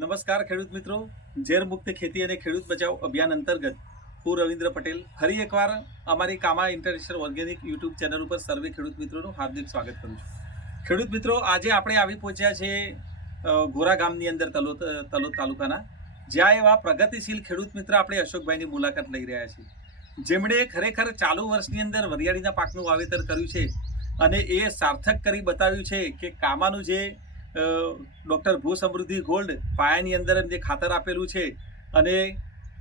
નમસ્કાર ખેડૂત મિત્રો. ઝેર મુક્ત ખેતી અને ખેડૂત બચાવ અભિયાન અંતર્ગત હું રવિન્દ્ર પટેલ. ફરી એકવાર અમારી Kama international organic YouTube channel ઉપર સર્વે ખેડૂત મિત્રોનું હાર્દિક સ્વાગત કરું છું. ખેડૂત મિત્રો, આજે આપણે આવી પહોંચ્યા છે ગોરા ગામની અંદર તલોદ તલોદ તાલુકાના. જ્યાં એવા પ્રગતિશીલ ખેડૂત મિત્ર આપણે અશોકભાઈની મુલાકાત લઈ રહ્યા છીએ. જેમણે ખરેખર ચાલુ વર્ષની અંદર વરિયાળીના પાકનું વાવેતર કર્યું છે અને એ સાર્થક કરી બતાવ્યું છે કે કામાનું જે ડૉક્ટર ભૂ સમૃદ્ધિ ગોલ્ડ પાયાની અંદર જે ખાતર આપેલું છે અને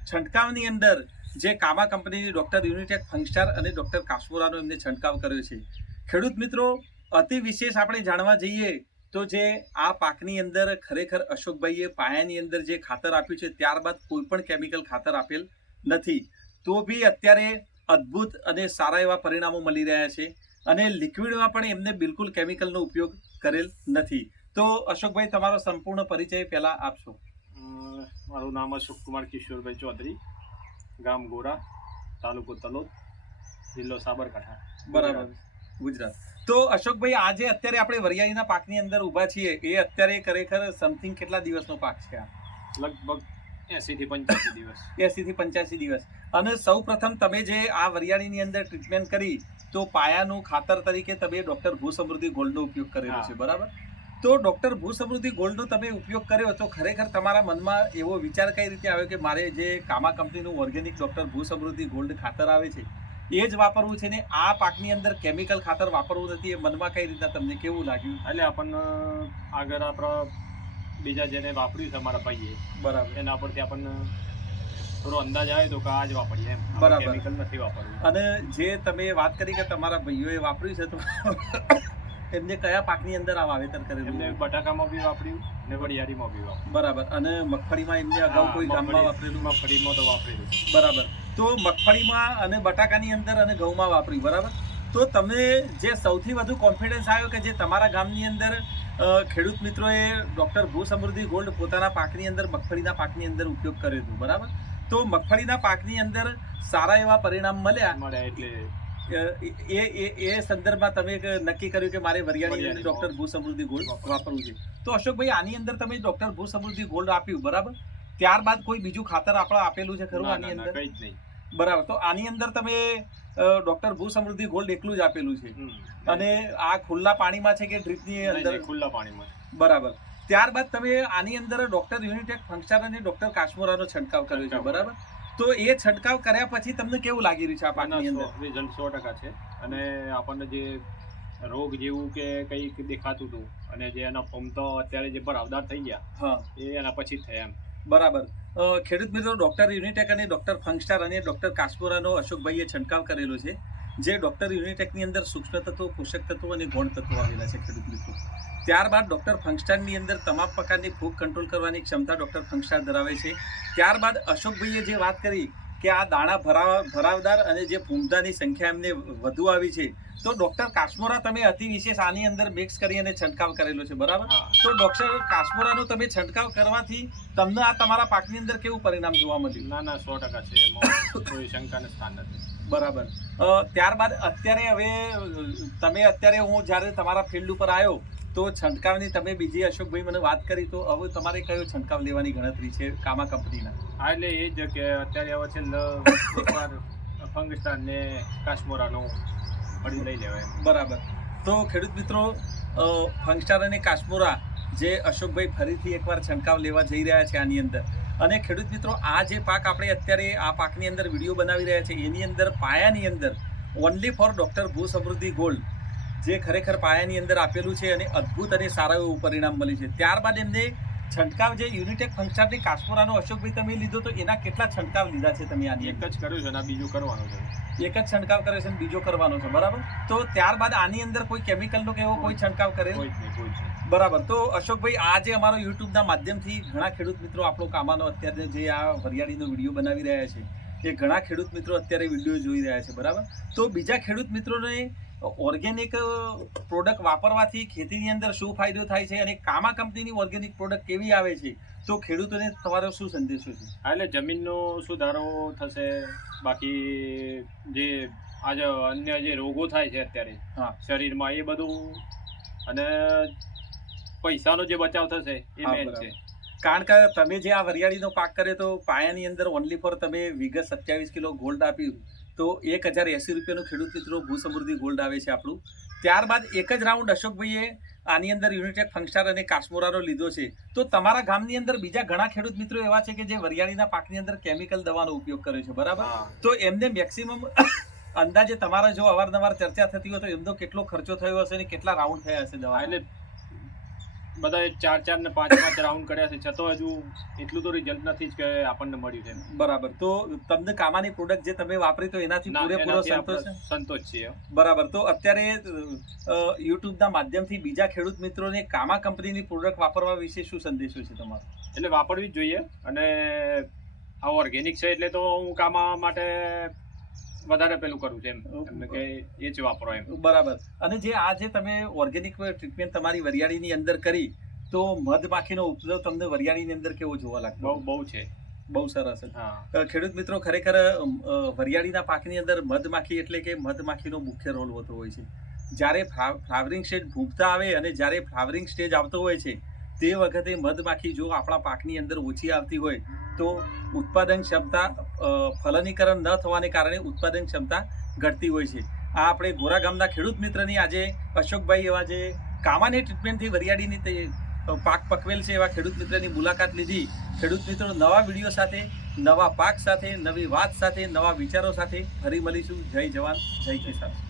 છંટકાવની અંદર જે કામા કંપનીની ડૉક્ટર યુનિટેક ફંગસ્ટાર અને ડૉક્ટર કાશ્મોરાનો એમને છંટકાવ કર્યો છે. ખેડૂત મિત્રો, અતિ વિશેષ આપણે જાણવા જઈએ તો જે આ પાકની અંદર ખરેખર અશોકભાઈએ પાયાની અંદર જે ખાતર આપ્યું છે, ત્યારબાદ કોઈ પણ કેમિકલ ખાતર આપેલ નથી. તો બી અત્યારે અદ્ભુત અને સારા એવા પરિણામો મળી રહ્યા છે અને લિક્વિડમાં પણ એમને બિલકુલ કેમિકલનો ઉપયોગ કરેલ નથી. તો અશોકભાઈ તમારો સંપૂર્ણ પરિચય પહેલા આપશો. મારું નામ અશોક કુમાર કિશોરભાઈ ચૌધરી ગામ ગોરા તાલુકો તલોદ જિલ્લો સાબરકાંઠા બરાબર. ગુજરાત. તો અશોકભાઈ આજે અત્યારે આપણે વરિયાળીના પાકની અંદર ઊભા છીએ. એ અત્યારે ખરેખર સમથિંગ કેટલા દિવસનો પાક છે આ? લગભગ એસી થી પંચ્યાસી દિવસ. એસી થી પંચ્યાસી દિવસ. અને સૌ પ્રથમ તમે જે આ વરિયાળીની અંદર ટ્રીટમેન્ટ કરી તો પાયાનું ખાતર તરીકે તમે ડોક્ટર ભૂ સમૃદ્ધિ ગોલ્ડનો ઉપયોગ કરેલો છે. બરાબર? તો ડોક્ટર ભૂ સમૃદ્ધિ ગોલ્ડનો તમે ઉપયોગ કર્યો તો ખરેખર તમારા મનમાં એવો વિચાર કઈ રીતે આવ્યો કે મારે જે કામા કંપનીનું ઓર્ગેનિક ડોક્ટર ભૂ સમૃદ્ધિ ગોલ્ડ ખાતર આવે છે એ જ વાપરવું છે ને આ પાકની અંદર કેમિકલ ખાતર વાપરવું નથી એ મનમાં કઈ રીતના તમને કેવું લાગ્યું? એટલે આપણને આગળ આપણા બીજા જેને વાપર્યું છે અમારા ભાઈએ બરાબર. એના પરથી આપણને થોડો અંદાજ આવે તો કે આ જ વાપરીએ એમ. બરાબર. કેમિકલ નથી વાપરવું. અને જે તમે વાત કરી કે તમારા ભાઈઓએ વાપર્યું છે તો એમને કયા પાકની અંદર આ વાવેતર કરેલું? એમને બટાકામાં બી વાપર્યું ને વરિયાળીમાં બી વાપર્યું. બરાબર. અને મગફળીમાં એમને અગાઉ કોઈ ગામમાં વાપરેલું? મગફળીમાં તો વાપરેલું. બરાબર. તો મગફળીમાં અને બટાકાની અંદર અને ઘઉંમાં વાપર્યું બરાબર? તો તમે જે સૌથી વધુ કોન્ફિડન્સ આવ્યો કે જે તમારા ગામની અંદર ખેડૂત મિત્રોએ ડૉક્ટર ભૂ સમૃદ્ધિ ગોલ્ડ પોતાના પાકની અંદર મગફળીના પાકની અંદર ઉપયોગ કર્યો હતો બરાબર? તો મગફળીના પાકની અંદર સારા એવા પરિણામ મળ્યા? મળ્યા એટલે એ એ એ સંદર્ભમાં તમે નક્કી કર્યું કે મારે વરિયાળી ડોક્ટર ભૂ સમૃદ્ધિ ગોલ્ડ વાપરવું છે. તો અશોકભાઈ આની અંદર તમે ડોક્ટર ભૂ સમૃદ્ધિ ગોલ્ડ આપ્યું બરાબર? ત્યારબાદ કોઈ બીજું ખાતર આપણે આપેલું છે ખરું આની અંદર? બરાબર. તો આની અંદર તમે ડોક્ટર ભૂ સમૃદ્ધિ ગોલ્ડ એકલું જ આપેલું છે. અને આ ખુલ્લા પાણીમાં છે કે ડ્રીપની અંદર? ખુલ્લા પાણીમાં. બરાબર. ત્યારબાદ તમે આની અંદર ડોક્ટર યુનિટેક ફંક્શન અને ડોક્ટર કાશ્મોરાનો છંટકાવ કર્યો છે બરાબર? તો એ છંટકાવ કર્યા પછી તમને કેવું લાગી રહ્યું છે આ પાકની અંદર? રિઝલ્ટ સો ટકા છે. અને આપણને જે રોગ જેવું કે કંઈક દેખાતું હતું અને જે એના ફોર્મ તો અત્યારે જે ભરાવદાર થઈ ગયા હા. એ એના પછી થયા એમ. બરાબર. ખેડૂત મિત્રો ડોક્ટર યુનિટેક અને ડોક્ટર ફંગસ્ટાર અને ડોક્ટર કાશ્મોરાનો અશોકભાઈએ છંટકાવ કરેલો છે. જે ડોક્ટર યુનિટેકની અંદર સૂક્ષ્મ તત્વો પોષક તત્વો અને ગૌણ તત્વો આવેલા છે ખેડૂત મિત્રો. ત્યારબાદ ડોક્ટર ફંગસ્ટારની અંદર તમામ પ્રકારની ફૂગ કંટ્રોલ કરવાની ક્ષમતા ડોક્ટર ફંગસ્ટાર ધરાવે છે. ત્યારબાદ અશોકભાઈએ જે વાત કરી કે આ દાણા ભરાવ ભરાવદાર અને જે ફૂમધાની સંખ્યા એમને વધુ આવી છે તો ડોક્ટર કાશ્મોરા તમે અતિ વિશેષ આની અંદર મિક્સ કરી અને છંટકાવ કરેલો છે બરાબર? તો ડોક્ટર કાશ્મોરાનો તમે છંટકાવ કરવાથી તમને આ તમારા પાકની અંદર કેવું પરિણામ જોવા મળ્યું? ના ના સો ટકા છે. કોઈ શંકાને સ્થાન નથી. બરાબર. ત્યારબાદ અત્યારે હવે તમે અત્યારે હું જ્યારે તમારા ફિલ્ડ ઉપર આવ્યો તો છંટકાવની તમે બીજી અશોકભાઈ મને વાત કરી તો હવે તમારે કયો છંટકાવ લેવાની ગણતરી છે કામા કંપનીના? હા એટલે એ જ કે અત્યારે હવે છે ફંગસ્ટાર ને કાશ્મોરાનો પડી લઈ લેવાય બરાબર. તો ખેડૂત મિત્રો ફંગસ્ટાર અને કાશ્મોરા જે અશોકભાઈ ફરીથી એકવાર છંટકાવ લેવા જઈ રહ્યા છે આની અંદર. અને ખેડૂત મિત્રો આ જે પાક આપણે અત્યારે આ પાકની અંદર વીડિયો બનાવી રહ્યા છે એની અંદર પાયાની અંદર ઓનલી ફોર ડૉક્ટર ભૂ સમૃદ્ધિ ગોલ્ડ જે ખરેખર પાયાની અંદર આપેલું છે અને અદ્ભુત અને સારા એવું પરિણામ મળ્યું છે. ત્યારબાદ એમને છંટકાવ જે યુનિટેક ફંક્શનની કાશ્મોરાનો અશોકભાઈ તમે લીધો તો એના કેટલા છંટકાવ લીધા છે તમે આની એક જ કર્યો છે અને બીજું કરવાનું છે. એક જ છંટકાવ કર્યો છે અને બીજો કરવાનો છે બરાબર? તો ત્યારબાદ આની અંદર કોઈ કેમિકલનો કે એવો કોઈ છંટકાવ કરેલ? બરાબર. તો અશોકભાઈ આજે અમારો યુટ્યુબના માધ્યમથી ઘણા ખેડૂત મિત્રો આપણો કામાનો અત્યારે જે આ હરિયાળીનો વીડિયો બનાવી રહ્યા છે એ ઘણા ખેડૂત મિત્રો અત્યારે વીડિયો જોઈ રહ્યા છે બરાબર? તો બીજા ખેડૂત મિત્રોને ઓર્ગેનિક પ્રોડક્ટ વાપરવાથી ખેતીની અંદર શું ફાયદો થાય છે અને કામા કંપનીની ઓર્ગેનિક પ્રોડક્ટ કેવી આવે છે તો ખેડૂતોને તમારો શું સંદેશો છે? એટલે જમીનનો સુધારો થશે બાકી જે આજે અન્ય જે રોગો થાય છે અત્યારે હા. શરીરમાં એ બધું અને પૈસાનો જે બચાવ થશે એ મેન છે. કારણ કે તમે જે આ વરિયાળીનો પાક કરે તો પાયાની અંદર ઓનલી ફોર તમે વિગત સત્યાવીસ કિલો ગોલ્ડ આપ્યું. તો એક હજાર એસી રૂપિયાનું ખેડૂત મિત્રો ભૂસમૃદ્ધિ ગોલ્ડ આવે છે આપણું. ત્યારબાદ એક જ રાઉન્ડ અશોકભાઈએ આની અંદર યુનિટેક ફંક્શન અને કાશ્મોરાનો લીધો છે. તો તમારા ગામની અંદર બીજા ઘણા ખેડૂત મિત્રો એવા છે કે જે વરિયાળીના પાકની અંદર કેમિકલ દવાનો ઉપયોગ કર્યો છે બરાબર? તો એમને મેક્સિમમ અંદાજે તમારા જો અવારનવાર ચર્ચા થતી હોય તો એમનો કેટલો ખર્ચો થયો હશે અને કેટલા રાઉન્ડ થયા હશે દવા એટલે બધા ચાર ચાર ને પાંચ પાંચ રાઉન્ડ કર્યા છે. છતાં હજુ એટલું તો રિઝલ્ટ નથી જ કે આપણને મળ્યું છે બરાબર. તો તમને કામાની પ્રોડક્ટ જે તમે વાપરી તો એનાથી પૂરેપૂરો સંતોષ સંતોષ છે બરાબર. તો અત્યારે યુટ્યુબના માધ્યમથી બીજા ખેડૂત મિત્રોને કામા કંપનીની પ્રોડક્ટ વાપરવા વિશે શું સંદેશો છે તમારો? એટલે વાપરવી જ જોઈએ અને આ ઓર્ગેનિક છે એટલે તો હું કામા માટે વધારે પેલું કરું છું એમ. કે એ જ વાપરો એમ. બરાબર. અને જે આ જે તમે ઓર્ગેનિક ટ્રીટમેન્ટ તમારી વરિયાળીની અંદર કરી તો મધમાખીનો ઉપદ્રવ તમને વરિયાળીની અંદર કેવો જોવા લાગતો? બહુ છે. બહુ સરસ. હા. ખેડૂત મિત્રો ખરેખર વરિયાળીના પાકની અંદર મધમાખી એટલે કે મધમાખીનો મુખ્ય રોલ હોતો હોય છે. જ્યારે ફ્લાવરિંગ સ્ટેજ ભૂખતા આવે અને જ્યારે ફ્લાવરિંગ સ્ટેજ આવતો હોય છે તે વખતે મધમાખી જો આપણા પાકની અંદર ઓછી આવતી હોય તો ઉત્પાદન ક્ષમતા ફલનીકરણ ન થવાને કારણે ઉત્પાદન ક્ષમતા ઘટતી હોય છે. આ આપણે ગોરા ગામના ખેડૂત મિત્રની આજે અશોકભાઈ એવા જે કામાની ટ્રીટમેન્ટથી વરિયાળીની તે પાક પકવેલ છે એવા ખેડૂત મિત્રની મુલાકાત લીધી. ખેડૂત મિત્રો, નવા વીડિયો સાથે, નવા પાક સાથે, નવી વાત સાથે, નવા વિચારો સાથે ફરી મળીશું. જય જવાન, જય કિસાન.